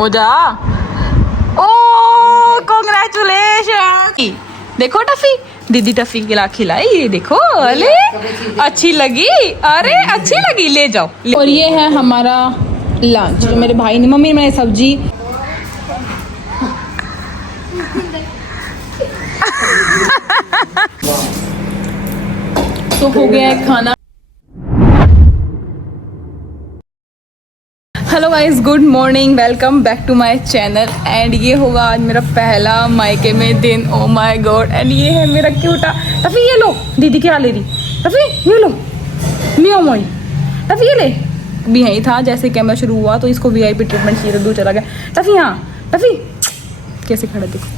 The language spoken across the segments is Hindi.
हो जा। Oh congratulation. देखो टफी, दीदी टफी की राखी लाई, ये देखो। अरे अच्छी लगी, अरे अच्छी लगी, ले जाओ। और ये है हमारा लंच। मेरे भाई ने, मम्मी ने सब्जी तो हो गया है खाना। Hello guys, good morning, welcome back to my channel. And ये होगा आज मेरा पहला मायके में दिन। ओ माय गॉड। एंड ये है मेरा क्यूटा टफी। ये लो, दीदी क्या ले रही? टफी ये लो, मियो मोई। टफी ये ले। अभी यहीं था, जैसे कैमरा शुरू हुआ तो इसको वीआईपी ट्रीटमेंट चाहिए, तो दूर चला गया। टफी यहाँ, टफी कैसे खड़ा देखो।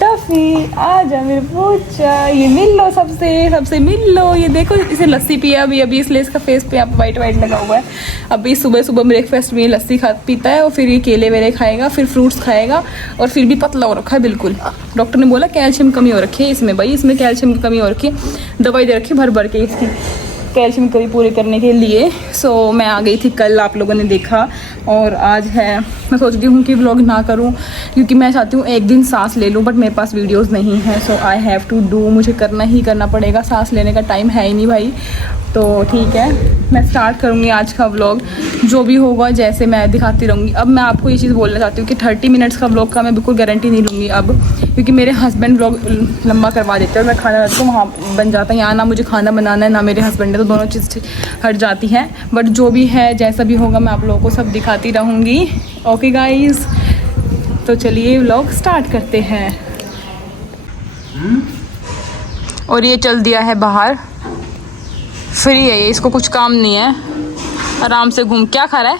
टफी आजा मेरे बच्चा, ये मिल लो, सबसे मिल लो। ये देखो, इसे लस्सी पिया अभी इसलिए इसका फेस पे आप वाइट लगा हुआ है। अभी सुबह सुबह ब्रेकफास्ट में लस्सी पीता है, और फिर ये केले वेले खाएगा, फिर फ्रूट्स खाएगा, और फिर भी पतला हो रखा है बिल्कुल। डॉक्टर ने बोला कैल्शियम कमी हो रखी है इसमें, भाई इसमें कैल्शियम की कमी हो रखी है। दवाई दे रखी है भर के इसकी कैल्शियम कमी पूरी करने के लिए। सो मैं आ गई थी कल, आप लोगों ने देखा। और आज है, मैं सोच रही हूँ कि व्लॉग ना करूँ, क्योंकि मैं चाहती हूँ एक दिन सांस ले लूँ, बट मेरे पास वीडियोस नहीं है। सो आई हैव टू डू, मुझे करना ही करना पड़ेगा। सांस लेने का टाइम है ही नहीं भाई। तो ठीक है, मैं स्टार्ट करूँगी आज का व्लॉग। जो भी होगा जैसे मैं दिखाती रहूँगी। अब मैं आपको ये चीज़ बोलना चाहती हूँ कि 30 मिनट्स का व्लॉग का मैं बिल्कुल गारंटी नहीं लूँगी अब, क्योंकि मेरे हस्बैंड व्लॉग लंबा करवा देते हैं और मैं खाना बनाती हूँ, वहाँ बन जाता है। यहाँ ना मुझे खाना बनाना है, ना मेरे हस्बैंड है, तो दोनों चीज़ हट जाती हैं। बट जो भी है, जैसा भी होगा, मैं आप लोगों को सब दिखाती रहूँगी। ओके गाइज़, तो चलिए व्लॉग स्टार्ट करते हैं। और ये चल दिया है बाहर, फ्री है ये, इसको कुछ काम नहीं है, आराम से घूम। क्या खा रहा है?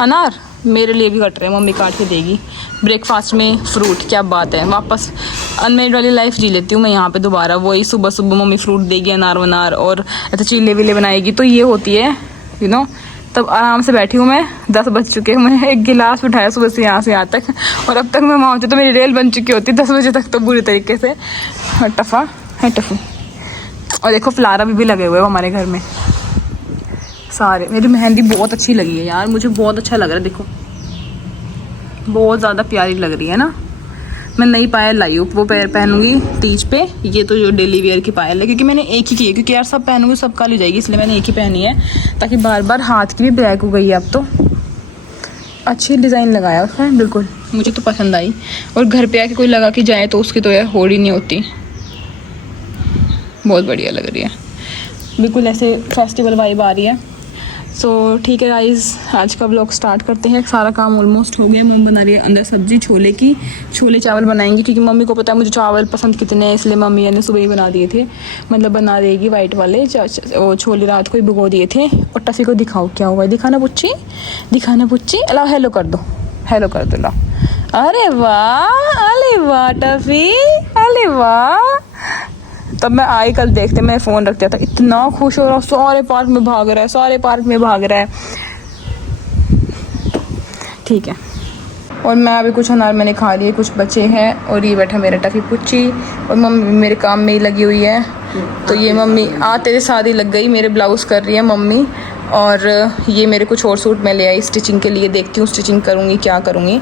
अनार। मेरे लिए भी कट रहे हैं, मम्मी काट के देगी। ब्रेकफास्ट में फ्रूट, क्या बात है। वापस अनमेरिड वाली लाइफ जी लेती हूँ मैं यहाँ पे दोबारा। वही सुबह सुबह मम्मी फ्रूट देगी, अनार वनार, और ऐसे चीले वीले बनाएगी, तो ये होती है यू नो। तब आराम से बैठी हूँ मैं, 10 बज चुके हैं, मैंने एक गिलास उठाया सुबह से यहाँ तक, और अब तक मैं वहाँ होती तो मेरी रेल बन चुकी होती 10 बजे तक तो बुरी तरीके से। टफा है टफू। और देखो फ्लारा भी लगे हुए हैं हमारे घर में सारे। मेरी मेहंदी बहुत अच्छी लगी है यार, मुझे बहुत अच्छा लग रहा है। देखो बहुत ज़्यादा प्यारी लग रही है ना। मैं नई पायल लाई हूँ, वो पहनूंगी तीज पे। ये तो जो डेली वेयर की पायल है, क्योंकि मैंने एक ही की है, क्योंकि यार सब पहनूंगी सब काली हो जाएगी, इसलिए मैंने एक ही पहनी है, ताकि बार बार। हाथ की भी ब्लैक हो गई है अब तो। अच्छी डिज़ाइन लगाया उसका, बिल्कुल मुझे तो पसंद आई। और घर पे आके कोई लगा के जाए तो उसकी तो यार होड़ ही नहीं होती। बहुत बढ़िया लग रही है, बिल्कुल ऐसे फेस्टिवल वाइब आ रही है। सो ठीक है गाइस, आज का व्लॉग स्टार्ट करते हैं। सारा काम ऑलमोस्ट हो गया। मम्मी बना रही है अंदर सब्जी छोले की, छोले चावल बनाएंगी, क्योंकि मम्मी को पता है मुझे चावल पसंद कितने हैं, इसलिए मम्मी ने सुबह ही बना दिए थे। मतलब बना देगी वाइट वाले छोले, रात को ही भिगो दिए थे। और टफी को दिखाओ क्या हुआ है, दिखाना पुच्ची, दिखाना पुच्ची। अलाओ हेलो कर दो, हेलो कर दो, लाओ। अरे वाह टफी, अरे वाह। तब मैं आई कल देखते, मैं फ़ोन रख दिया था, इतना खुश हो रहा, सारे पार्क में भाग रहा है, ठीक है। और मैं अभी कुछ अनार मैंने खा लिए, कुछ बचे हैं। और ये बैठा मेरा टफी पुच्ची, और मम्मी मेरे काम में ही लगी हुई है। तो ये मम्मी तेरे साथ ही लग गई, मेरे ब्लाउज़ कर रही है मम्मी। और ये मेरे कुछ और सूट मैं ले आई स्टिचिंग के लिए, देखती हूँ स्टिचिंग करूँगी क्या करूँगी,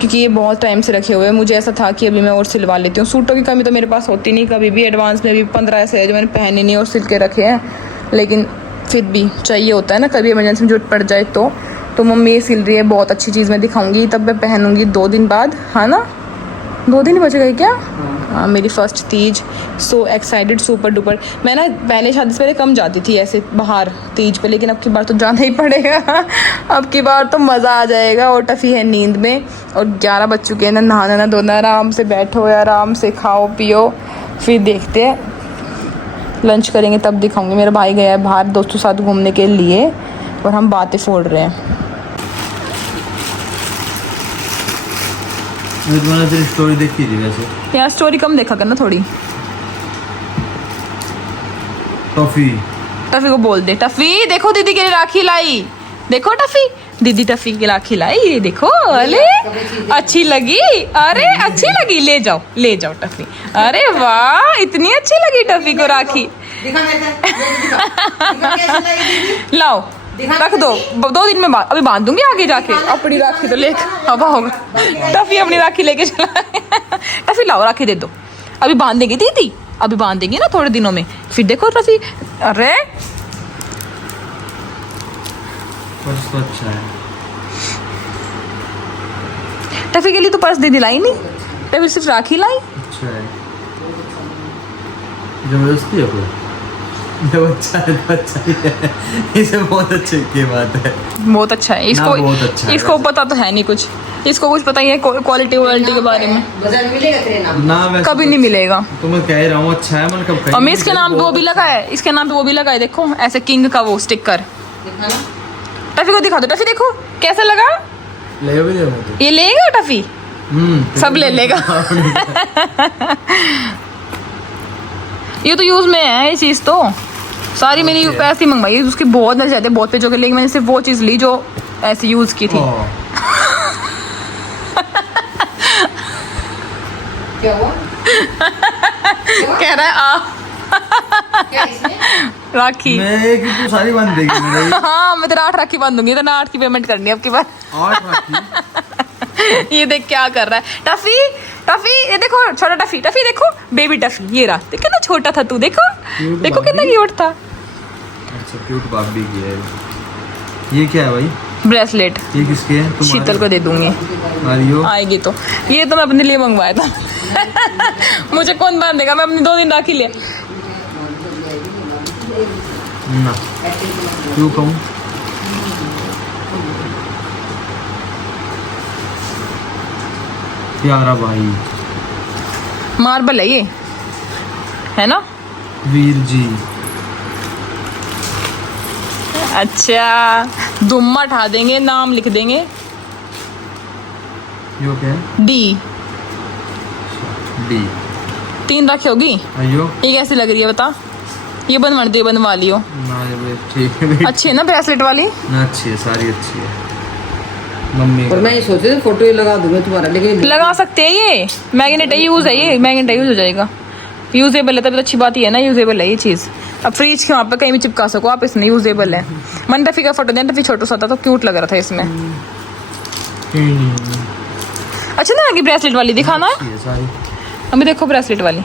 क्योंकि ये बहुत टाइम से रखे हुए हैं। मुझे ऐसा था कि अभी मैं और सिलवा लेती हूँ। सूटों की कमी तो मेरे पास होती नहीं कभी भी। एडवांस में भी 15 ऐसे है जो मैंने पहने नहीं और सिल के रखे हैं, लेकिन फिर भी चाहिए होता है ना, कभी इमरजेंसी में जरूरत पड़ जाए तो मम्मी ये सिल रही है, बहुत अच्छी चीज़ मैं दिखाऊंगी, तब मैं पहनूंगी 2 दिन बाद, है ना। 2 दिन बच गए क्या? हाँ, मेरी first Teej. So excited, super duper. मैं ना पहले शादी से पहले कम जाती थी ऐसे बाहर तीज पे, लेकिन अब की बार तो जाना ही पड़ेगा। अब की बार तो मज़ा आ जाएगा। और टफ़ी है नींद में, और 11 बज चुके हैं ना, नहाना ना धोना, आराम से बैठो, आराम से खाओ पियो, फिर देखते हैं लंच करेंगे तब दिखाऊंगी। मेरा भाई गया है बाहर दोस्तों साथ घूमने के लिए, और हम बातें फोड़ रहे हैं। मैंने तेरी स्टोरी देखी थी वैसे। यार स्टोरी कम देखा करना थोड़ी। टफी को बोल दे, टफी देखो दीदी के लिए राखी लाई, देखो टफी, दीदी टफी की राखी लाई, ये देखो। अरे अच्छी लगी, अरे अच्छी लगी, ले जाओ टफी। अरे वाह, इतनी अच्छी लगी टफी को राखी। लाओ रख दो 2 दिन में अभी बांध दूंगी आगे जाके अपनी राखी तो लेकर हवा होगा टफी अपनी राखी लेके चला टफी लाओ राखी दे दो अभी बांध देंगे दीदी अभी बांध देंगे ना थोड़े दिनों में फिर देखो टफी अरे पर्स तो अच्छा है। टफी के लिए तो पर्स दीदी लाई नहीं टफी सिर्फ राखी लाई अच्छा है जबरदस्ती है कोई जब अच्छा है तो अच्छा ही है इसे बहुत अच्छे की बात है बहुत अच्छा है इसको बहुत अच्छा है इसको पता तो है नहीं कुछ इसको कुछ पता ही है क्वालिटी वालिटी के बारे में बाजार मिलेगा तेरे नाम ना वैसे कभी नहीं मिलेगा तो मैं कह रहा हूँ अच्छा है मैंने कब कही और मैं इसके नाम पे वो भी लगा है इसके नाम पे वो भी लगा है देखो ऐसे किंग का वो स्टिकर दिखाना टफी को दिखा दो टफी देखो कैसा लगा ले भी ले मुझे ये लेगा टफी सब ले लेगा ये तो यूज में है ये चीज तो सारी मैंने ऐसी मंगवाई उसकी बहुत नजर आते बहुत पेजों के लेकिन मैंने सिर्फ वो चीज ली जो ऐसी यूज की थी क्या हुआ कह रहा है आ क्या इसमें राखी मैं एक ही तो सारी बंद देगी मेरी हाँ मैं तेरा 8 राखी बांधूंगी तो 8 की पेमेंट करनी है अब की बार 8 राखी ये देख क्या कर रहा है टफी टफी ये देखो छोटा टफी टफी देखो बेबी टफी ये रहा देख कितना छोटा था तू देखो Cute देखो कितना बाबी। क्यूट था अच्छा क्यूट बाबी की है ये क्या है भाई ब्रेसलेट ये किसके है तुम्हारे शीतल को दे दूंगी मारियो आएगी तो ये तो मैं अपने लिए मंगवाया था मुझे कौन बांधेगा मैं अपनी 2 दिन राखी लिया ना क्यों कहूँ प्यारा भाई मार्बल है ये है ना वीर जी अच्छा दुम्मा ठा देंगे नाम लिख देंगे यो क्या है डी डी 3 राखी होगी अयो ये कैसी लग रही है बता ये बनवा लियो ना ये भाई ठीक है भाई अच्छी है ना ब्रेसलेट वाली ना अच्छी है सारी अच्छी है मम्मी और मैं ये सोच रही थी फोटो ही लगा दूंगा तुम्हारा लेकिन लगा सकते हैं ये मैग्नेट यूज है ये मैग्नेट यूज हो जाएगा यूजेबल है तभी तो अच्छी बात ही है ना यूजेबल है ये चीज़ अब फ्रिज के वहाँ पे कहीं भी चिपका सको आप इसमें यूजेबल है मन टफी का फोटो देना टफी छोटा सा था तो क्यूट लग रहा था इसमें अच्छा ना आगे ब्रेसलेट वाली दिखाना अच्छी है सारी अभी देखो ब्रेसलेट वाली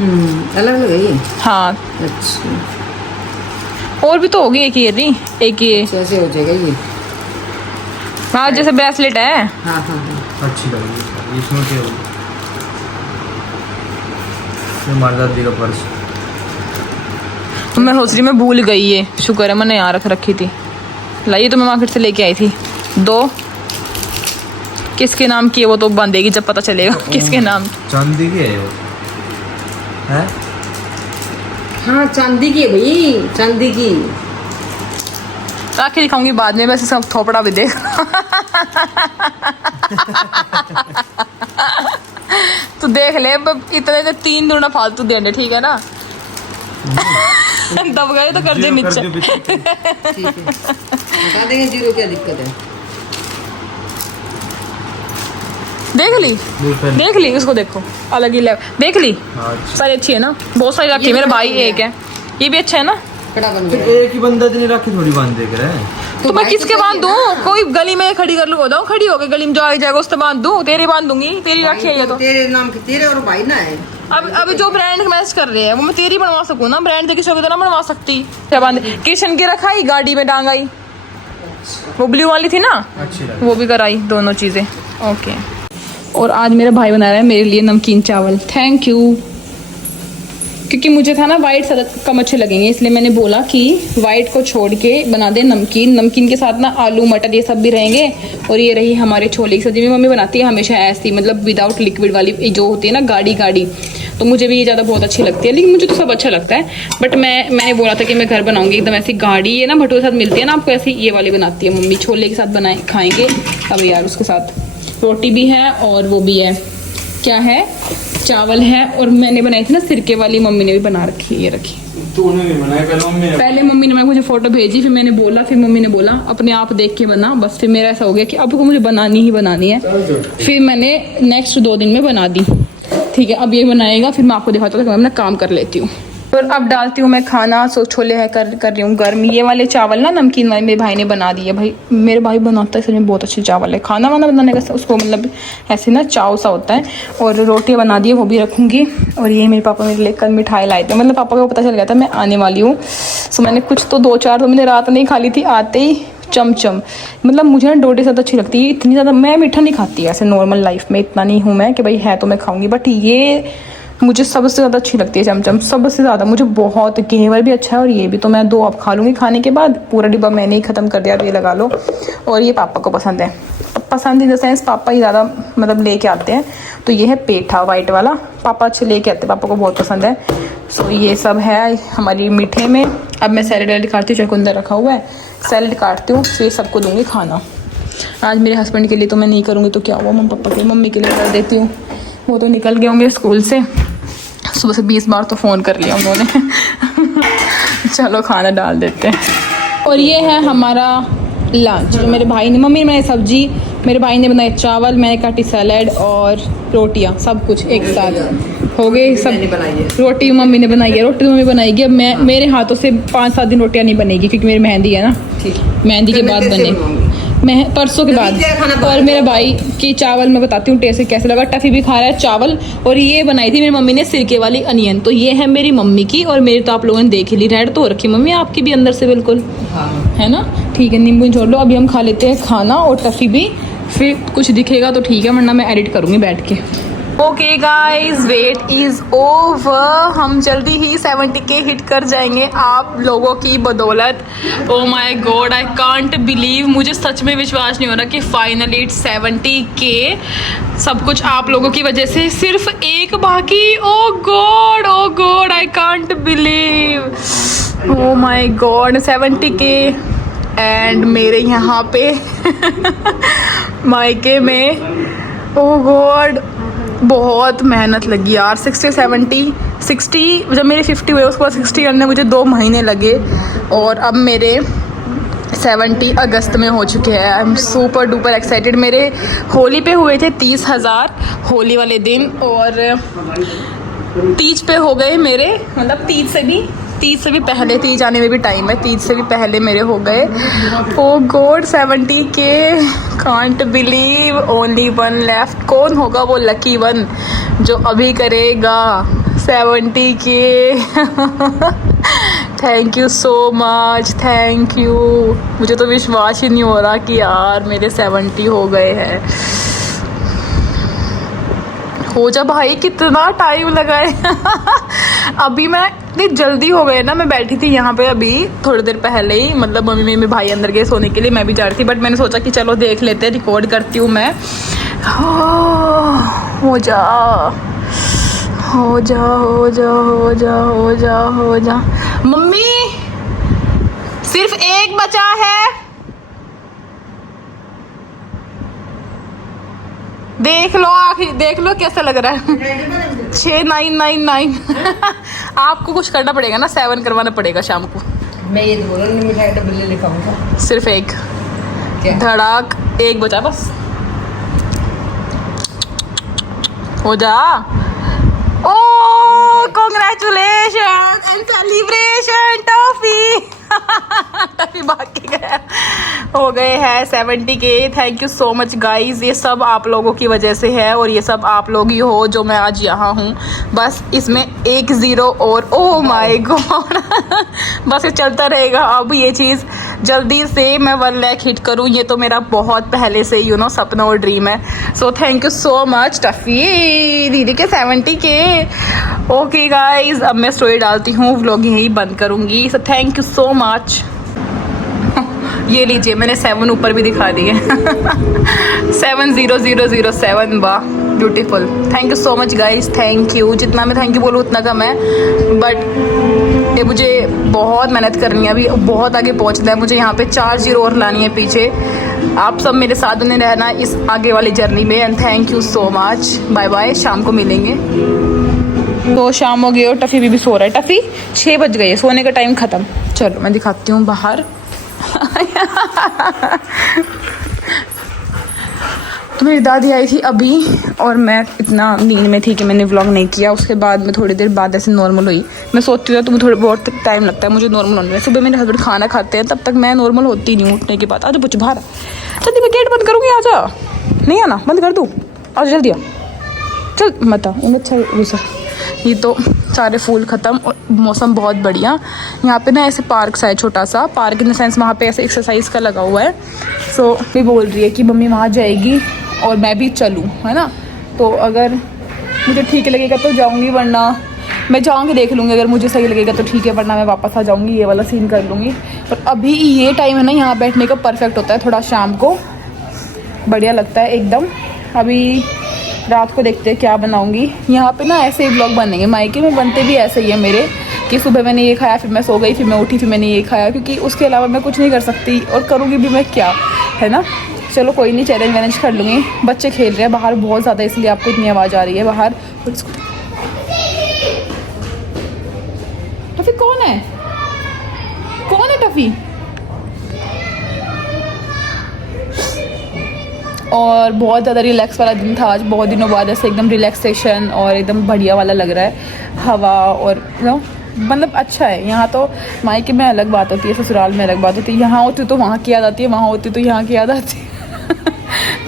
अलग अलग है ये हाँ अच्छा और भी तो होगी एक ये नहीं एक ये कैसे हो जाएगा ये हाँ जैसे ब्रेसलेट है हाँ हाँ हाँ अच्छी लग रही है सारी इसमें क्या है ये हमारी दादी का पर्स मैं सोच रही मैं भूल गई ये शुक्र है मैंने यहाँ रखी थी लाइए तो मैं मार्केट से लेके आई थी 2 किसके नाम की है वो तो बांधेगी जब पता चलेगा किसके नाम चांदी की है वो है हाँ चांदी की है भाई चांदी की राखी दिखाऊंगी बाद में वैसे सब थोपड़ा भी देख तो देख ले इतने से 3 दूना फालतू देने ठीक है ना दब गए तो कर दे नीचे ठीक है बता देंगे 0 क्या दिक्कत है देख ली उसको देखो अलग ही देख ली सारी अच्छी है ना बहुत सारी राखी है मेरा भाई एक है ये भी अच्छा है ना कड़ा बन फिर गया एक ही बंदा इतनी राखी थोड़ी बांध देख रहा है तो मैं किसके बांध दूं कोई गली में खड़ी कर लूँ बताऊँ खड़ी होकर गली में जो आ जाएगा उससे बांध दूं तेरे बांध दूंगी तेरी राखी है ये तो तेरे नाम के तेरे और भाई ना है अब जो ब्रांड मैच कर रहे हैं वो मैं तेरी बनवा सकूँ ना ब्रांड देखी तो ना बनवा सकती क्या बांध किशन की रखाई गाड़ी में टांगाई वो ब्लू वाली थी ना अच्छी लग वो भी कराई दोनों चीज़ें ओके और आज मेरा भाई बना रहा है मेरे लिए नमकीन चावल थैंक यू क्योंकि मुझे था ना वाइट सलाद कम अच्छे लगेंगे इसलिए मैंने बोला कि वाइट को छोड़ के बना दे नमकीन के साथ ना आलू मटर ये सब भी रहेंगे और ये रही हमारे छोले की सब्जी में मम्मी बनाती है हमेशा ऐसी मतलब विदाउट लिक्विड वाली जो होती है ना गाढ़ी तो मुझे भी ये ज़्यादा बहुत अच्छी लगती है लेकिन मुझे तो सब अच्छा लगता है बट मैंने बोला था कि मैं घर बनाऊंगी एकदम ऐसी गाढ़ी ये ना भटूरे के साथ मिलती है ना आपको ऐसी ये वाली बनाती है मम्मी छोले के साथ बनाए खाएंगे अब यार उसके साथ रोटी भी है और वो भी है क्या है चावल है और मैंने बनाई थी ना सिरके वाली मम्मी ने भी बना रखी है ये रखी तूने नहीं बनाया पहले मम्मी ने मुझे फोटो भेजी फिर मैंने बोला फिर मम्मी ने बोला अपने आप देख के बना बस फिर मेरा ऐसा हो गया कि अब को मुझे बनानी ही बनानी है फिर मैंने नेक्स्ट 2 दिन में बना दी ठीक है अब ये बनाएगा फिर मैं आपको दिखाता हूँ कि मैं अपना काम कर लेती हूँ और अब डालती हूँ मैं खाना। सो छोले है कर रही हूँ गर्म। ये वाले चावल ना नमकीन वाले मेरे भाई ने बना दिए। भाई मेरे भाई बनाता है सच में बहुत अच्छे चावल है। खाना वाना बनाने का उसको मतलब ऐसे ना चाव सा होता है। और रोटियाँ बना दी है वो भी रखूँगी। और ये मेरे पापा मेरे लिए कल मिठाई लाए थे। मतलब पापा को पता चल गया था मैं आने वाली हूँ। सो मैंने कुछ तो 2-4 तो मैंने रात नहीं खा ली थी, आते ही चमचम। मतलब मुझे ना डोडे ज़्यादा अच्छी लगती है। इतनी ज़्यादा मैं मीठा नहीं खाती ऐसे नॉर्मल लाइफ में, इतना नहीं हूँ मैं कि भाई है तो मैं खाऊंगी। बट ये मुझे सबसे ज़्यादा अच्छी लगती है चमचम, सबसे ज़्यादा। मुझे बहुत घेवर भी अच्छा है। और ये भी तो मैं 2 अब खा लूँगी। खाने के बाद पूरा डिब्बा मैंने ही ख़त्म कर दिया। अब ये लगा लो। और ये पापा को पसंद है। पसंद इन द सेंस पापा ही ज़्यादा मतलब लेके आते हैं। तो ये है पेठा वाइट वाला, पापा अच्छे लेके आते हैं, पापा को बहुत पसंद है। सो ये सब है हमारी मीठे में। अब मैं सैलेड वैलेड काटती हूँ, चुकंदर रखा हुआ है, सैलेड काटती हूँ, फिर सबको दूँगी खाना। आज मेरे हस्बैंड के लिए तो मैं नहीं करूँगी तो क्या हुआ, मम्मी पापा के मम्मी के लिए कर देती हूँ। वो तो निकल गए होंगे स्कूल से। सुबह से 20 बार तो फ़ोन कर लिया उन्होंने। चलो खाना डाल देते हैं। और ये है हमारा लंच। जो मेरे भाई ने, मम्मी ने बनाई सब्जी, मेरे भाई ने बनाए चावल, मैंने काटी सैलेड और रोटियां, सब कुछ एक साथ हो गए। सब रोटी मम्मी ने बनाई है, रोटी तो मम्मी बनाएगी। अब मैं मेरे हाथों से 5-7 दिन रोटियां नहीं बनेगी क्योंकि मेरी मेहंदी है ना, मेहंदी के बाद बने, मैं परसों के बाद। और मेरे भाई की चावल मैं बताती हूँ टेस्ट कैसे लगा। टफी भी खा रहा है चावल। और ये बनाई थी मेरी मम्मी ने सिरके वाली अनियन। तो ये है मेरी मम्मी की, और मेरी तो आप लोगों ने देख ही ली, रेड तो हो रखी मम्मी आपकी भी अंदर से बिल्कुल, है ना। ठीक है, नींबू छोड़ लो। अभी हम खा लेते हैं खाना और टफी भी, फिर कुछ दिखेगा तो ठीक है, वरना मैं एडिट करूँगी बैठ के। Okay guys, wait is over. हम जल्दी ही 70K हिट कर जाएंगे आप लोगों की बदौलत। ओ my God, I can't believe, मुझे सच में विश्वास नहीं हो रहा कि फाइनली इट्स 70K। सब कुछ आप लोगों की वजह से, सिर्फ एक बाकी। Oh god, I can't believe. Oh my god, 70K। And मेरे यहाँ पे मायके में, ओ गॉड, बहुत मेहनत लगी यार। 60 जब मेरे 50 हुए उसके बाद 60 करने मुझे 2 महीने लगे। और अब मेरे 70 अगस्त में हो चुके हैं। I am super duper excited. मेरे होली पे हुए थे 30,000 होली वाले दिन, और तीज पे हो गए मेरे, मतलब तीज से भी पहले, तीज आने में भी टाइम है, तीज से भी पहले मेरे हो गए। Oh god, 70K, can't believe, only 1 left. कौन होगा वो लकी 1 जो अभी करेगा 70K। Thank you so much, thank you. मुझे तो विश्वास ही नहीं हो रहा कि यार मेरे 70 हो गए हैं। हो जा भाई, कितना टाइम लगा है। अभी मैं इतनी जल्दी हो गए ना, मैं बैठी थी यहाँ पे अभी थोड़ी देर पहले ही, मतलब मम्मी मेरे भाई अंदर गए सोने के लिए, मैं भी जा रही थी, बट मैंने सोचा कि चलो देख लेते हैं, रिकॉर्ड करती हूँ मैं। हो जा हो जा हो जा हो जा हो जा हो जा। मम्मी सिर्फ एक बचा है, देख लो, आखिर देख लो कैसा लग रहा है। 6999। आपको कुछ करना पड़ेगा ना, 7 करवाना पड़ेगा शाम को। मैं ये बोल रहा हूँ, मिठाई का बिल लिखाऊंगा। सिर्फ एक धड़ाक, एक बचा बस। हो जा। Oh congratulations and celebration, toffee. Toffee बाकी गया, हो गए हैं 70K। Thank you so much guys, ये सब आप लोगों की वजह से है, और ये सब आप लोग ही हो जो मैं आज यहाँ हूँ। बस इसमें 1 0 और ओ माय गॉड। बस ये चलता रहेगा। अब ये चीज़ जल्दी से मैं 1 लाख हिट करूँ, ये तो मेरा बहुत पहले से सपना और ड्रीम है। So thank you so much Toffee दीदी के 70K। ओके गाइज, अब मैं स्टोरी डालती हूँ, व्लॉग यही बंद करूँगी। सो थैंक यू सो मच। ये लीजिए, मैंने 7 ऊपर भी दिखा दिए। 70007, वाह beautiful. Thank you so much guys, thank you. जितना मैं थैंक यू बोलूँ उतना कम है, बट ये मुझे बहुत मेहनत करनी है, अभी बहुत आगे पहुँचना है मुझे। यहाँ पे 4 0 और लानी है पीछे। आप सब मेरे साथ में रहना इस आगे वाली जर्नी में, and thank you so much. Bye bye, शाम को मिलेंगे। तो शाम हो गई और टफ़ी भी सो रहा है। टफ़ी 6 बज गए, सोने का टाइम ख़त्म। चलो मैं दिखाती हूँ बाहर। तो मेरी दादी आई थी अभी, और मैं इतना नींद में थी कि मैंने व्लॉग नहीं किया। उसके बाद मैं थोड़ी देर बाद ऐसे नॉर्मल हुई। मैं सोचती हूँ तुम्हें थोड़ा बहुत टाइम लगता है मुझे नॉर्मल होने में। सुबह मेरे हस्बैंड खाना खाते हैं तब तक मैं नॉर्मल होती नहीं हूँ उठने के बाद। आज कुछ बाहर जल्दी, मैं गेट बंद करूँगी, आ जा। नहीं आना, बंद कर दूँ, आज जल्दी आ, चल मत आ। इन्हें अच्छा गुस्सा। ये तो सारे फूल ख़त्म और मौसम बहुत बढ़िया। यहाँ पे ना ऐसे पार्क सा है, छोटा सा पार्क इन द सेंस वहाँ पे ऐसे एक्सरसाइज का लगा हुआ है। सो ये बोल रही है कि मम्मी वहाँ जाएगी और मैं भी चलूँ, है ना। तो अगर मुझे ठीक लगेगा तो जाऊँगी, वरना मैं जाऊँगी देख लूँगी। अगर मुझे सही लगेगा तो ठीक है, वरना मैं वापस आ जाऊँगी, ये वाला सीन कर लूँगी। पर अभी ये टाइम है ना यहाँ बैठने का परफेक्ट होता है, थोड़ा शाम को बढ़िया लगता है एकदम। अभी रात को देखते हैं क्या बनाऊंगी। यहाँ पे ना ऐसे ही ब्लॉग बनेंगे, मायके में बनते भी ऐसे ही है मेरे कि सुबह मैंने ये खाया, फिर मैं सो गई, फिर मैं उठी, फिर मैंने ये खाया, क्योंकि उसके अलावा मैं कुछ नहीं कर सकती और करूँगी भी मैं क्या, है ना। चलो कोई नहीं, चैलेंज मैनेज कर लूँगी। बच्चे खेल रहे हैं बाहर बहुत ज़्यादा, इसलिए आपको इतनी आवाज़ आ रही है बाहर। टफी कौन है, कौन है टफी? और बहुत ज़्यादा रिलैक्स वाला दिन था आज, बहुत दिनों बाद ऐसे एकदम रिलैक्सेशन और एकदम बढ़िया वाला लग रहा है। हवा और मतलब अच्छा है। यहाँ तो मायके में अलग बात होती है, ससुराल में अलग बात होती है। यहाँ होती तो वहाँ की याद आती है, वहाँ होती तो यहाँ की याद आती है।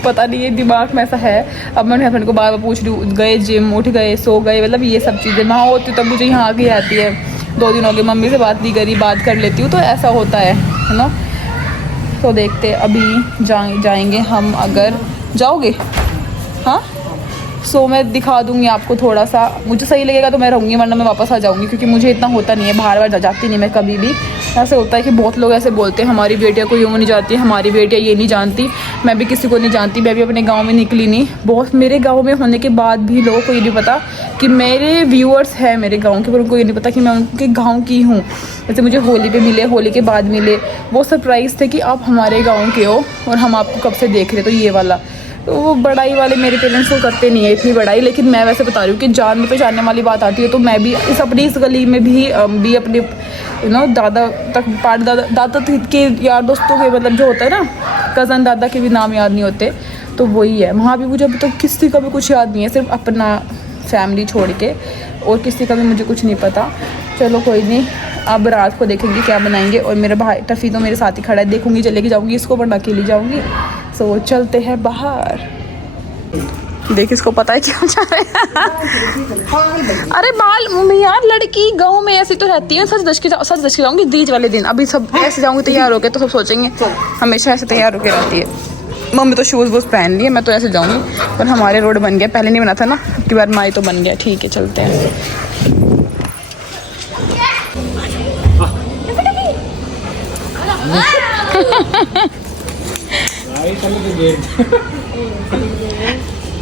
पता नहीं ये दिमाग में ऐसा है। अब मैं हस्बैंड को बार बार पूछ रही हूँ, गए जिम, उठ गए, सो गए, मतलब ये सब चीज़ें। वहाँ होती तो मुझे यहाँ की आती है। 2 दिन हो गए मम्मी से बात नहीं करी, बात कर लेती हूँ, तो ऐसा होता है ना। तो देखते अभी जाएंगे हम। अगर जाओगे, हाँ, सो मैं दिखा दूंगी आपको थोड़ा सा। मुझे सही लगेगा तो मैं रहूँगी, वरना मैं वापस आ जाऊँगी, क्योंकि मुझे इतना होता नहीं है, बार जाती नहीं मैं कभी भी। ऐसे होता है कि बहुत लोग ऐसे बोलते हैं हमारी बेटियाँ को यूँ नहीं जाती, हमारी बेटियाँ ये नहीं जानती। मैं भी किसी को नहीं जानती, मैं भी अपने गाँव में निकली नहीं। बहुत मेरे गाँव में होने के बाद भी लोगों को ये नहीं पता कि मेरे व्यूअर्स हैं मेरे गाँव के, पर उनको ये नहीं पता कि मैं उनके गाँव की हूँ। जैसे मुझे होली पे मिले, होली के बाद मिले, वो सरप्राइज़ थे कि आप हमारे गाँव के हो और हम आपको कब से देख रहे। तो ये वाला, तो वो बड़ाई वाले मेरे पेरेंट्स को करते नहीं है इतनी बड़ाई। लेकिन मैं वैसे बता रही हूँ कि जानने पहचानने वाली बात आती है तो मैं भी इस गली में भी अपने दादा तक, दादा के यार दोस्तों के, मतलब जो होता है ना, कज़न दादा के भी नाम याद नहीं होते। तो वही है, वहाँ भी मुझे अभी तक किसी का भी कुछ याद नहीं है, सिर्फ अपना फैमिली छोड़ के, और किसी का भी मुझे कुछ नहीं पता। चलो कोई नहीं, अब रात को देखेंगे क्या बनाएंगे। और मेरा भाई टफ़ी तो मेरे साथ ही खड़ा है, देखूंगी चले के जाऊँगी इसको, वरना अकेली जाऊँगी। तो चलते हैं बाहर। देख, इसको पता है क्या जा रहा है। अरे बाल मम्मी यार, लड़की गाँव में ऐसी तो रहती है, सच दस के जाऊँगी तीज वाले दिन। अभी सब ऐसे जाऊँगी तैयार होके, तो सब सोचेंगे हमेशा ऐसे तैयार होके रहती है। मम्मी तो शूज़ वूज़ पहन लिए, मैं तो ऐसे जाऊँगी। पर हमारे रोड बन गया, पहले नहीं बना था ना, अब की बार माई तो बन गया। ठीक है चलते हैं।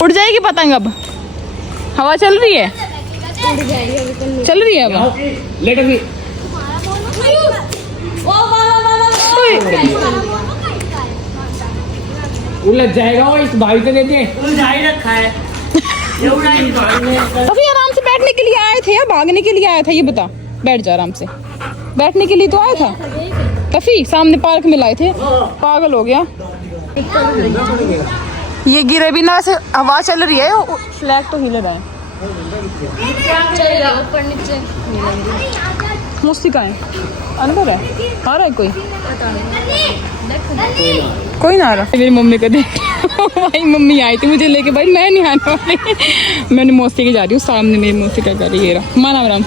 उड़ जाएगी पतंग, अब हवा चल रही है, चल रही है अब। उलझ जाएगा वो, इस भाई को देते रखा है। अभी आराम से बैठने के लिए आए थे या भागने के लिए आया था, ये बता। बैठ जा आराम से, बैठने के लिए तो आया था। टफी सामने पार्क में लाए थे, पागल हो गया। ये गिरे भी ना, ऐसे हवा चल रही है, फ्लैग तो हिल रहा है। मुस्ती का है, अंदर है, आ रहा है कोई, कोई ना आ रहा। मेरी मम्मी को देख भाई, मम्मी आई थी मुझे लेके, भाई मैं नहीं आने वाली। मैंने मौसी के जा रही हूँ, सामने मेरी मौसी क्या कर रही है। माना राम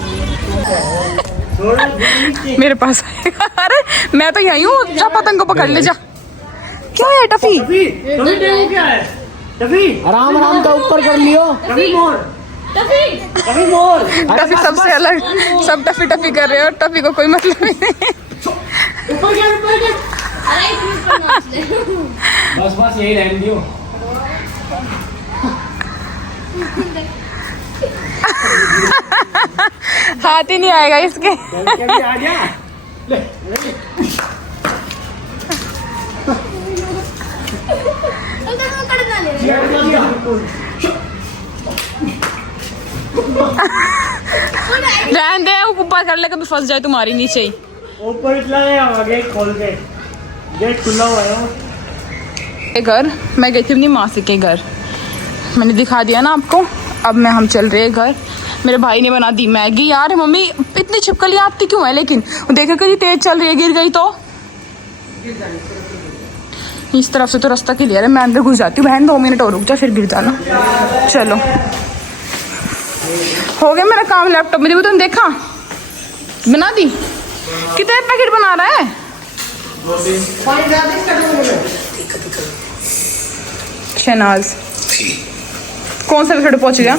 मेरे पास आएगा। अरे मैं तो यही हूँ, जा पतंग को पकड़ ले जा। क्या है टफी? क्या है टफी? आराम आराम का ऊपर कर लियो। टफी मोर, टफी मोर। टफी सबसे अलग, सब टफी टफी कर रहे हो, टफी को कोई मतलब नहीं। ऊपर क्या, ऊपर क्या? बस बस यही रहने दियो। हाथ ही नहीं आएगा इसके। आ गया। रहने दे, ऊपर कर ले, कभी फंस जाए तुम्हारी नीचे ही। ऊपर इतना गेट खोल के, गेट खुला हुआ है। घर मैं गई थी अपनी मासी के घर, मैंने दिखा दिया ना आपको। अब हम चल रहे हैं घर। मेरे भाई ने बना दी मैगी। यार मम्मी इतनी छिपकलियाँ आती क्यों है, लेकिन देखो कितनी तेज चल रही है, गिर गई तो। इस तरफ से तो रास्ता क्लियर है, मैं अंदर घुस जाती हूँ। बहन 2 मिनट और रुक जा, फिर गिर जाना। चलो हो गया मेरा काम लैपटॉप में। देखो तुमने देखा, बना दी। कितने पैकेट बना रहा है शहनाज? कौन सा एपिसोड पहुंच गया?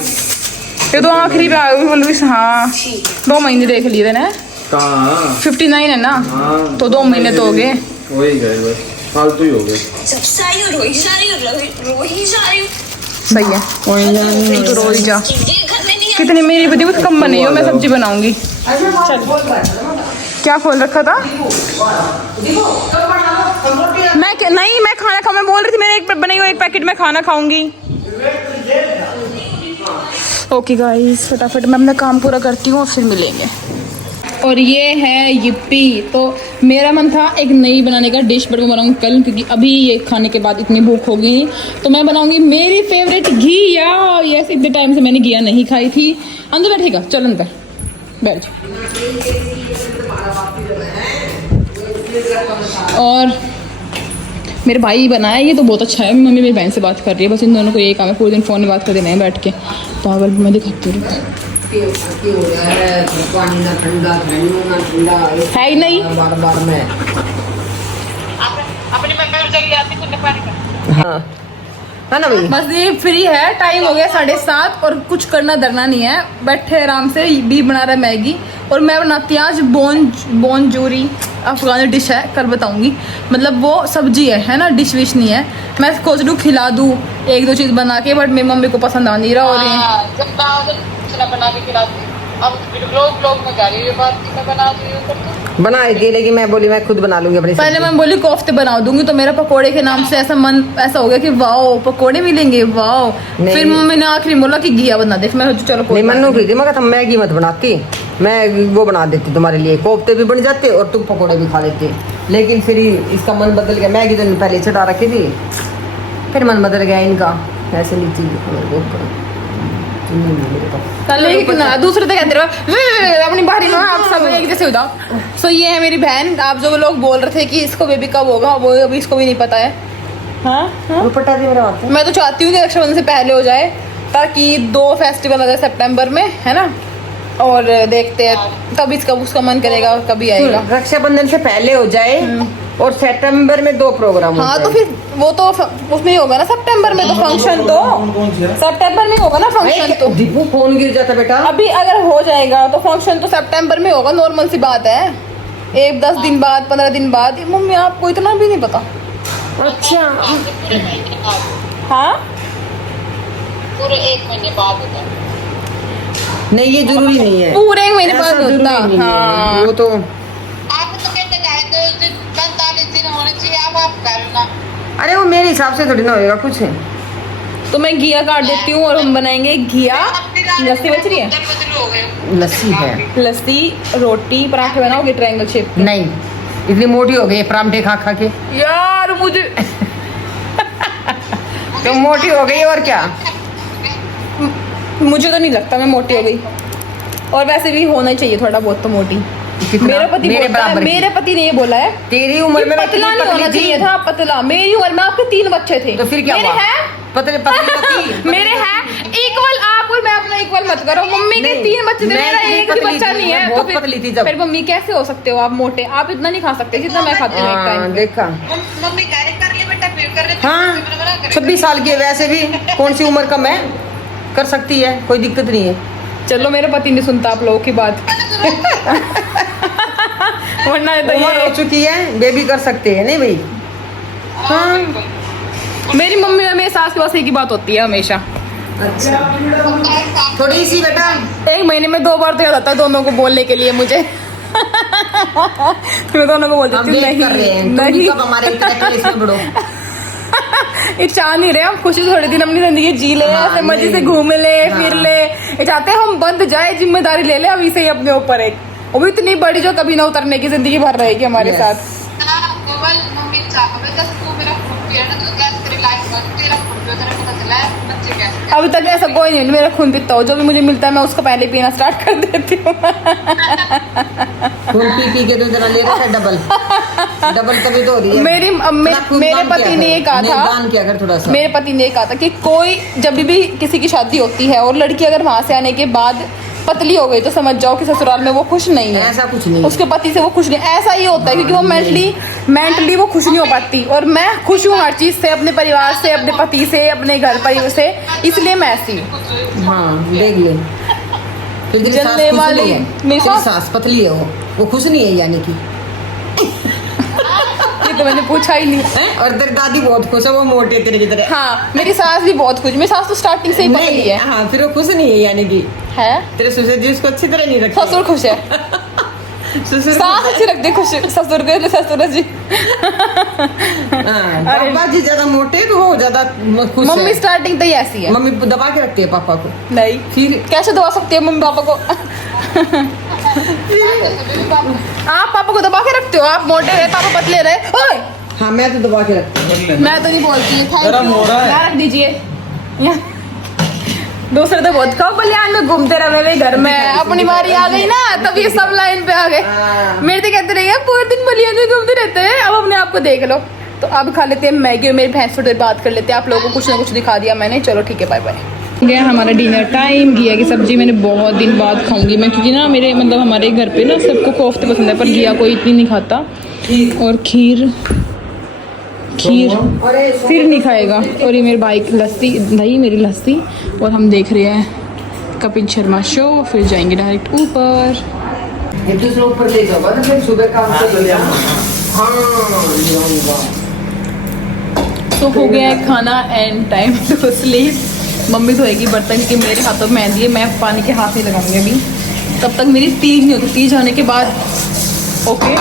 ये तो आखिरी पे आ गई। हाँ 2 महीने देख लिए थे ना। 59 है ना, तो 2 महीने तो हो गए। वही गए बस, फालतू ही हो गए। सही है, तो रोई जा। कितनी मेरी बदी बहुत कम बनी हो, मैं सब्जी बनाऊंगी। क्या खोल रखा था? मैं खाना खा, मैं बोल रही थी मेरे एक बनी हुई 1 पैकेट में खाना खाऊंगी। ओके गाइस, फटाफट मैं अपना काम पूरा करती हूँ और फिर मिलेंगे। और ये है यिप्पी। तो मेरा मन था एक नई बनाने का डिश, बट मैं बनाऊंगी कल, क्योंकि अभी ये खाने के बाद इतनी भूख हो गई। तो मैं बनाऊंगी मेरी फेवरेट घिया। यस, इतने टाइम से मैंने घिया नहीं खाई थी। अंदर बैठेगा, चल अंदर बैठ। और मेरे भाई बनाया ये तो बहुत अच्छा है। मम्मी मेरी बहन से बात कर रही है, बस इन दोनों को यही काम है, पूरे दिन फ़ोन में बात कर देना है बैठ के। पागल, मैं दिखाती हूँ। है ही नहीं। बार में हाँ है ना भाई। बस ये फ्री है, टाइम हो गया 7:30 और कुछ करना धरना नहीं है। बैठे आराम से। भी बना रहा है मैगी और मैं बनाती हूँ आज बोनजूरी। अफगानी डिश है, कल बताऊंगी। मतलब वो सब्जी है ना, डिश विश नहीं है। मैं सोच लूँ खिला दूँ 1-2 चीज़ बना के, बट मेरी मम्मी को पसंद आ नहीं रहा। और ये बना के खिलाती। अब ब्लॉग में जा रही है बात कि मैं बना रही हूँ। बनाएगी, लेकिन मैं बोली मैं खुद बना लूंगी अपनी पहले मैं बोली कोफ्ते बना दूंगी, तो मेरा पकोड़े के नाम से ऐसा हो गया कि वाओ पकोड़े मिलेंगे, वाओ। फिर मम्मी ने आखिरी बोला कि घिया बना दे। मैं चलो नहीं, मन्नू की थी, मैं मैगी मत बनाती, मैं वो बना देती तुम्हारे लिए। कोफ्ते भी बन जाते और तुम पकोड़े भी खा लेते। लेकिन फिर इसका मन बदल गया। मैगी तो पहले चटा रखी थी, फिर मन बदल गया इनका। ऐसे नहीं चाहिए लेकिन दूसरे तो कहते रहो अपनी बारी में आप सब एक जैसे हो जाओ। सो ये है मेरी बहन। आप जो लोग बोल रहे थे कि इसको बेबी कब होगा, वो अभी इसको भी नहीं पता है। हाँ पटा दी मेरा बात। मैं तो चाहती हूँ कि रक्षाबंधन से पहले हो जाए, ताकि 2 फेस्टिवल आ जाए सितंबर में, है ना। और देखते हैं तब इसका उसका मन करेगा कभी आएगा। रक्षाबंधन से पहले हो जाए और सितंबर में 2 प्रोग्राम। हाँ तो फिर वो तो उसमें ही होगा ना, सितंबर में तो फंक्शन तो सितंबर में होगा ना फंक्शन। तो दीपू फोन गिर जाता बेटा। अभी अगर हो जाएगा तो फंक्शन तो सितंबर में होगा, नॉर्मल सी बात है। 10 दिन बाद, 15 दिन बाद। मम्मी आपको इतना भी नहीं पता? अच्छा हाँ पूरे 1 महीने बाद होता है। नहीं, ये जरूरी नहीं है, पूरे 1 महीने बाद ऐसा होता। जरूरी नहीं है। हाँ वो तो आप तो कहते हैं 45 दिन होने चाहिए, अब आप करना। अरे वो मेरे हिसाब से थोड़ी ना होएगा कुछ। तो मैं घिया काट देती हूँ और हम बनाएंगे घिया। लस्सी बच रही है? हो गए। लस्सी है। लस्सी, रोटी, पराठे बनाओगे ट्रायंगल शेप? नहीं, इतनी मोटी हो गई पराठे खा खा के। यार मुझे तो मोटी हो गई और क्या। मुझे तो नहीं लगता मैं मोटी हो गई। और वैसे भी होना ही चाहिए थोड़ा बहुत तो मोटी। मेरा पति मेरे बोलता है, बराबर की। मेरे पति ने ये बोला है तेरी उम्र में मैं पतला नहीं होना पतली चाहिए थी। था, पतला। मेरी उम्र में आपके 3 बच्चे थे। तो फिर क्या मेरे हुआ? हैं पतले पतली मेरे हैं इक्वल। आप और मैं अपना इक्वल मत करो। मम्मी के नहीं, 3 बच्चे थे, मैं मेरा इतनी एक भी पतली बच्चा थी, नहीं है। मैं तो बहुत पतली थी जब। फिर मम्मी कैसे हो सकते हो आप मोटे? आप इतना नहीं खा सकते जितना मैं खाती हूँ एक टाइम। देखा। मम्मी कह रही कर ले बेटा, फिर कर ले। हाँ 26 साल की है, वैसे भी कौन सी उम्र कम है, कर सकती है, कोई दिक्कत नहीं है। चलो मेरे पति नहीं सुनता आप लोगों की बात। वरना तो उम्र हो ये चुकी है, बेबी कर सकते हैं। नहीं भाई। हाँ मेरी मम्मी और मेरी सास के पास एक ही बात होती है हमेशा। अच्छा, थोड़ी सी बेटा। 1 महीने में 2 बार तो याद आता है दोनों को बोलने के लिए मुझे। मैं दोनों को बोल हम देती हूँ वेट कर रहे हैं, नहीं तुम भी नहीं। कब हमारे कैरेक्टर में बढ़ो। ये चाह नहीं रहे हम खुशी से थोड़े दिन अपनी जिंदगी जी ले, हाँ, ऐसे मजे से नहीं। घूम ले, हाँ। फिर ले। ये चाहते हैं हम बंद जाए, जिम्मेदारी ले ले अभी से ही अपने ऊपर एक, वो भी इतनी बड़ी जो कभी ना उतरने की, जिंदगी भर रहेगी हमारे Yes. साथ। मम्मी चाह जैसे तू मेरा फोन किया ना, तो क्या तेरी लाइफ में तेरा फोन जो तेरा पता चला बच्चे कैसे अभी तक ऐसा कोई नहीं, मेरा खून पीता हो, जो भी मुझे मिलता है मैं उसको पहले पीना स्टार्ट कर देती हूँ। खून पी पी के तो इतना ले रखा है डबल डबल, तभी तो हो रही है। मेरे पति ने ये कहा था, दान किया कर थोड़ा सा। मेरे पति ने कहा था कि कोई जब भी किसी की शादी होती है और लड़की अगर वहां से आने के बाद पतली हो गई तो समझ जाओ कि ससुराल में वो खुश नहीं है। ऐसा कुछ नहीं है। उसके पति से वो खुश नहीं, ऐसा ही होता है क्योंकि वो मेंटली वो खुश नहीं हो पाती। और मैं खुश हूँ हर चीज से, अपने परिवार से, अपने पति से, अपने घर परिवार से, इसलिए मैं ऐसी हूँ। हाँ देख ले, फिर तेरी सास जलने खुश वाली नहीं है, मेरी तेरी सास पतली है, वो खुश नहीं है यानी कि। ये तो मैंने पूछा ही नहीं। हैं? और तेरी दादी बहुत खुश है, वो मोटे तेरे की तरह। हाँ मेरी सास भी बहुत खुश, मेरी सास तो स्टार्टिंग से ही पतली नहीं, है। हाँ फिर वो खुश नहीं है यानी कि। है तेरे ससुर जी उसको अच्छी तरह नहीं रखते। ससुर खुश है, ससुर सास अच्छी रखते खुश, ससुर के ससुर जी। हाँ, पापा जी ज्यादा मोटे तो वो ज्यादा खुश मम्मी है। स्टार्टिंग तो ही ऐसी है। मम्मी दबा के रखती है पापा को। नहीं फिर कैसे दबा सकती है मम्मी पापा को? आप पापा को दबा के रखते हो, आप मोटे रहे पापा पतले रहे। ओए हाँ मैं तो दबा के रखती हूँ। मैं तो नहीं बोलती हूँ, थैंक गरम यू। हो रहा है। यहाँ रख दीजिए। दूसरे तो बहुत खाओ बलियान में घूमते रहे हुए घर में, अपनी बारी आ गई ना तब ये सब लाइन पे आ गए। मेरे तो कहते रहिए पूरे दिन बलियान में घूमते रहते हैं, अब अपने आप को देख लो। तो अब खा लेते हैं मैगी और मेरी भैंस थोड़ी देर बात कर लेते हैं। आप लोगों को कुछ ना कुछ दिखा दिया मैंने, चलो ठीक है, बाय बाय। गया हमारा डिनर टाइम। घिया की सब्जी मैंने बहुत दिन बाद खाऊंगी मैं, क्योंकि ना मेरे मतलब हमारे घर पे ना सबको कोफ्ते पसंद है पर घिया कोई इतनी नहीं खाता। और खीर फिर नहीं खाएगा। और ये मेरे भाई की लस्सी, दही मेरी लस्सी। और हम देख रहे हैं कपिल शर्मा शो, फिर जाएंगे डायरेक्ट ऊपर। एक दूसरे ऊपर ले जाओ, तो फिर सुबह काम से ले जाओ। हाँ तो हो गया है खाना and time to sleep. Mummy धोएगी बर्तन क्योंकि मेरे हाथों में मेहंदी है, मैं पानी के हाथ नहीं लगाऊंगी अभी, तब तक मेरी तीज नहीं होती। तीज आने के बाद ओके।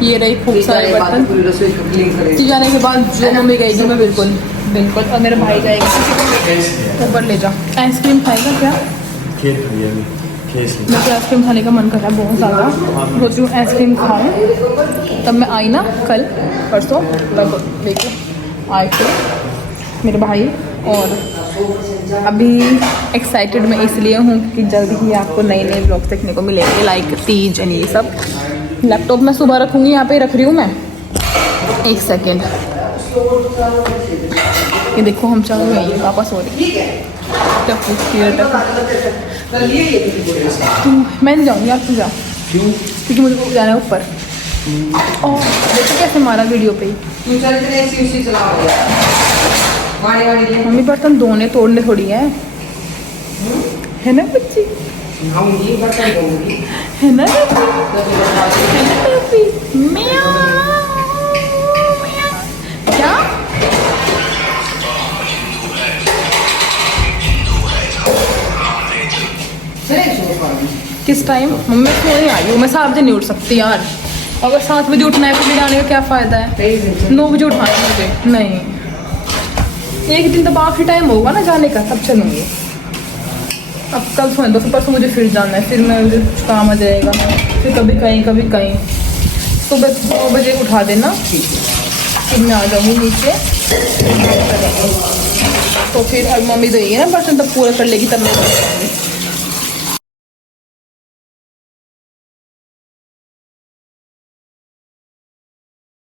ये रही खूब सारे बर्तन। पूरी रसोई को क्लीन करें। तीज आने के बाद जो मम्मी गएगी मैं बिल्कुल बिल्कुल, और मेरा भाई जाएगा ऊपर ले जा। आइसक्रीम खाएगा क्या? खेत भैया भी खेस नहीं। मुझे आइसक्रीम खाने का मन कर रहा है बहुत ज़्यादा, सोच रही हूँ आइसक्रीम खाऊं। तब मैं आई ना कल परसों, तब लेके आए थे मेरे भाई। और अभी एक्साइटेड मैं इसलिए हूँ कि जल्द ही आपको नए नए ब्लॉग्स देखने को मिलेंगे, लाइक तीज एंड ये सब। लैपटॉप मैं सुबह रखूँगी, यहाँ पे रख रही हूँ मैं। एक सेकेंड, ये देखो हम चल रहे हैं, वापस हो रही मैं नहीं जाऊँगी, आप तू जा। क्यों? क्योंकि मुझे जाना है ऊपर। और देखो कैसे मारा वीडियो पे ही। मम्मी बर्तन धोने तोड़ने थोड़ी है ना बच्ची, है ना बच्ची? म्याऊ, म्याऊ। क्या किस टाइम? मम्मी सो नहीं आई हूँ मैं, 7 बजे नहीं उठ सकती यार। अगर 7 बजे उठना है फिर जाने का क्या फ़ायदा है? 9 बजे उठाना है मुझे। नहीं, एक दिन तब आखिरी टाइम होगा ना जाने का, तब चलूँगी। अब कल सोने दो, फिर परसों मुझे फिर जाना है, फिर मैं मुझे कुछ काम आ जाएगा, फिर कभी कहीं कभी कहीं। सुबह 9 बजे उठा देना, फिर मैं आ जाऊँगी नीचे। तो फिर अब मम्मी देगी ना बर्तन, तब पूरा कर लेगी, तब मैं